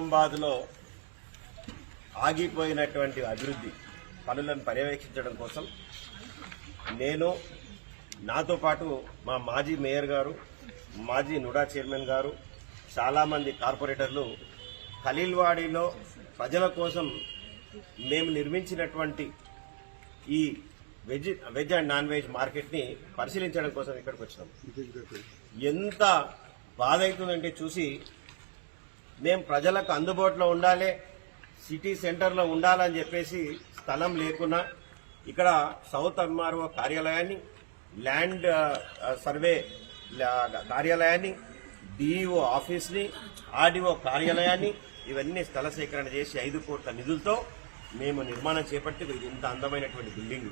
నిజామాబాద్లో ఆగిపోయినటువంటి అభివృద్ధి పనులను పర్యవేక్షించడం కోసం నేను నాతో పాటు మా మాజీ మేయర్ గారు, మాజీ నుడా చైర్మన్ గారు, చాలామంది కార్పొరేటర్లు ఖలీల్వాడీలో ప్రజల కోసం మేము నిర్మించినటువంటి ఈ వెజ్ అండ్ నాన్ వెజ్ మార్కెట్ని పరిశీలించడం కోసం ఇక్కడికి వచ్చినాం. ఎంత బాధ అవుతుందంటే చూసి, మేము ప్రజలకు అందుబాటులో ఉండాలి, సిటీ సెంటర్లో ఉండాలని చెప్పేసి స్థలం లేకున్నా ఇక్కడ సౌత్ ఎంఆర్ఓ కార్యాలయాన్ని, ల్యాండ్ సర్వే కార్యాలయాన్ని, డిఈఓ ఆఫీస్ని, ఆర్డీఓ కార్యాలయాన్ని ఇవన్నీ స్థల సేకరణ చేసి 5 కోట్ల నిధులతో మేము నిర్మాణం చేపట్టి ఇంత అందమైనటువంటి బిల్డింగ్.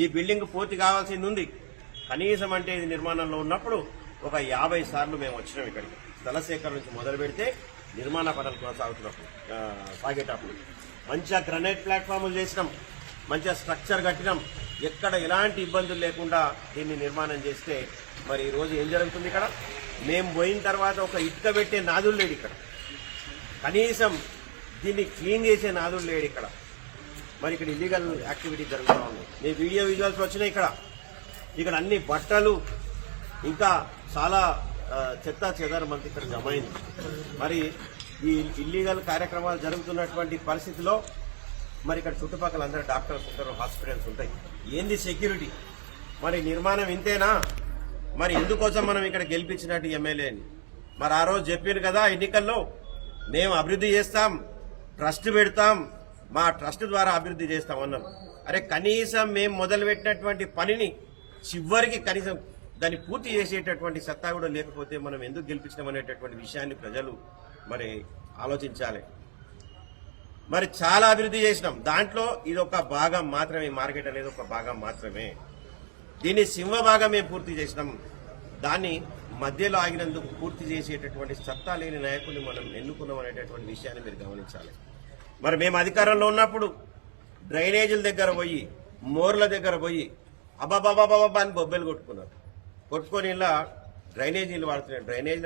ఈ బిల్డింగ్ పూర్తి కావాల్సింది ఉంది. కనీసం అంటే ఇది నిర్మాణంలో ఉన్నప్పుడు ఒక 50 సార్లు మేము వచ్చినాం ఇక్కడికి. స్థల సేకరణ నుంచి మొదలు పెడితే నిర్మాణ పనులు కొనసాగుతున్నప్పుడు సాగేటప్పుడు మంచిగా గ్రనైట్ ప్లాట్ఫామ్లు చేసినాం, మంచిగా స్ట్రక్చర్ కట్టినాం. ఎక్కడ ఎలాంటి ఇబ్బందులు లేకుండా దీన్ని నిర్మాణం చేస్తే మరి ఈరోజు ఏం జరుగుతుంది? ఇక్కడ మేము పోయిన తర్వాత ఒక ఇటుక పెట్టే నాదులు లేడు ఇక్కడ, కనీసం దీన్ని క్లీన్ చేసే నాదులు లేడు ఇక్కడ. మరి ఇక్కడ ఇల్లీగల్ యాక్టివిటీ జరుగుతూ ఉంది. మీ వీడియో విజువల్స్ వచ్చినాయి. ఇక్కడ అన్ని బట్టలు ఇంకా చాలా చెత్త చెదారం మనకి ఇక్కడ జమ అయింది. మరి ఈ ఇల్లీగల్ కార్యక్రమాలు జరుగుతున్నటువంటి పరిస్థితిలో మరి ఇక్కడ చుట్టుపక్కల అందరూ డాక్టర్స్ ఉంటారు, హాస్పిటల్స్ ఉంటాయి. ఏంది సెక్యూరిటీ? మరి నిర్మాణం ఇంతేనా? మరి ఎందుకోసం మనం ఇక్కడ గెలిపించినట్టు ఎమ్మెల్యేని? మరి ఆ రోజు చెప్పారు కదా ఎన్నికల్లో, మేము అభివృద్ధి చేస్తాం, ట్రస్ట్ పెడతాం, మా ట్రస్ట్ ద్వారా అభివృద్ధి చేస్తామన్నాం. అరే కనీసం మేము మొదలుపెట్టినటువంటి పనిని చివరికి కనీసం దాన్ని పూర్తి చేసేటటువంటి సత్తా కూడా లేకపోతే మనం ఎందుకు గెలిపించడం విషయాన్ని ప్రజలు మరి ఆలోచించాలి. మరి చాలా అభివృద్ధి చేసినాం, దాంట్లో ఇది ఒక భాగం మాత్రమే. మార్కెట్ అనేది ఒక భాగం మాత్రమే. దీన్ని సింహభాగం మేము పూర్తి చేసినాం. దాన్ని మధ్యలో ఆగినందుకు పూర్తి చేసేటటువంటి సత్తా లేని నాయకుల్ని మనం ఎన్నుకున్నాం అనేటటువంటి విషయాన్ని మీరు గమనించాలి. మరి మేము అధికారంలో ఉన్నప్పుడు డ్రైనేజీల దగ్గర పోయి, మోర్ల దగ్గర పోయి అబాబాబాబా అని బొబ్బెలు కొట్టుకొని ఇలా డ్రైనేజ్ నీళ్ళు వాడుతున్నాయి.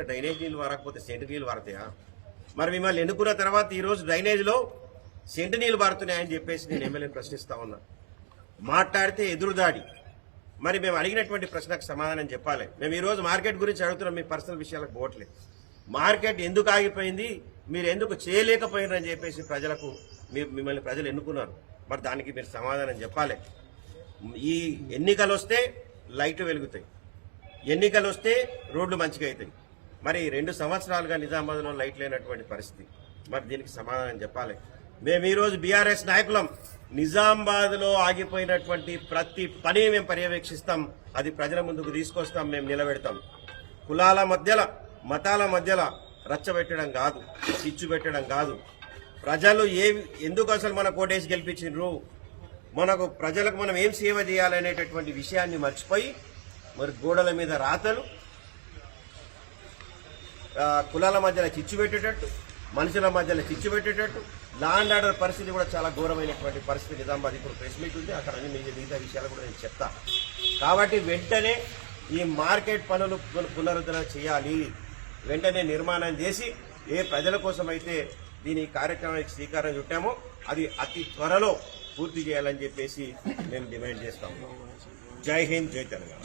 డ్రైనేజ్ నీళ్ళు వాడకపోతే సెంటు నీళ్ళు వాడతాయా? మరి మిమ్మల్ని ఎన్నుకున్న తర్వాత ఈరోజు డ్రైనేజ్లో సెంటు నీళ్ళు వాడుతున్నాయని చెప్పేసి నేను ఎమ్మెల్యేని ప్రశ్నిస్తా ఉన్నా. మాట్లాడితే ఎదురుదాడి. మరి మేము అడిగినటువంటి ప్రశ్నకు సమాధానం చెప్పాలి. మేము ఈరోజు మార్కెట్ గురించి అడుగుతున్నాం, మీ పర్సనల్ విషయాలకు పోవట్లేదు. మార్కెట్ ఎందుకు ఆగిపోయింది, మీరు ఎందుకు చేయలేకపోయినారని చెప్పేసి ప్రజలకు మిమ్మల్ని ప్రజలు ఎన్నుకున్నారు. మరి దానికి మీరు సమాధానం చెప్పాలి. ఈ ఎన్నికలు వస్తే లైట్లు వెలుగుతాయి, ఎన్నికలు వస్తే రోడ్లు మంచిగా అవుతాయి. మరి 2 సంవత్సరాలుగా నిజామాబాద్లో లైట్ లేనటువంటి పరిస్థితి. మరి దీనికి సమాధానం చెప్పాలి. మేము ఈరోజు బీఆర్ఎస్ నాయకులం. నిజామాబాద్లో ఆగిపోయినటువంటి ప్రతి పని మేము పర్యవేక్షిస్తాం, అది ప్రజల ముందుకు తీసుకొస్తాం, మేము నిలబెడతాం. కులాల మధ్యలో, మతాల మధ్యలో రచ్చబెట్టడం కాదు, చిచ్చు పెట్టడం కాదు. ప్రజలు ఎందుకు అసలు మన కోటేసి గెలిపించిండ్రు, మనకు ప్రజలకు మనం ఏం సేవ చేయాలనేటటువంటి విషయాన్ని మర్చిపోయి మరి గోడల మీద రాతలు, కులాల మధ్యలో చిచ్చు పెట్టేటట్టు, మనుషుల మధ్యలో చిచ్చు పెట్టేటట్టు, లా అండ్ ఆర్డర్ పరిస్థితి కూడా చాలా ఘోరమైనటువంటి పరిస్థితి నిజామాబాద్. ఇప్పుడు ప్రెస్ మీట్ ఉంది, అక్కడ అన్ని మిగతా విషయాలు కూడా నేను చెప్తా. కాబట్టి వెంటనే ఈ మార్కెట్ పనులు పునరుద్ధరణ చేయాలి. వెంటనే నిర్మాణం చేసి ఏ ప్రజల కోసం అయితే దీని కార్యక్రమానికి శ్రీకారం చుట్టామో అది అతి త్వరలో పూర్తి చేయాలని చెప్పేసి మేము డిమాండ్ చేస్తాము. జై హింద్, జై తెలంగాణ.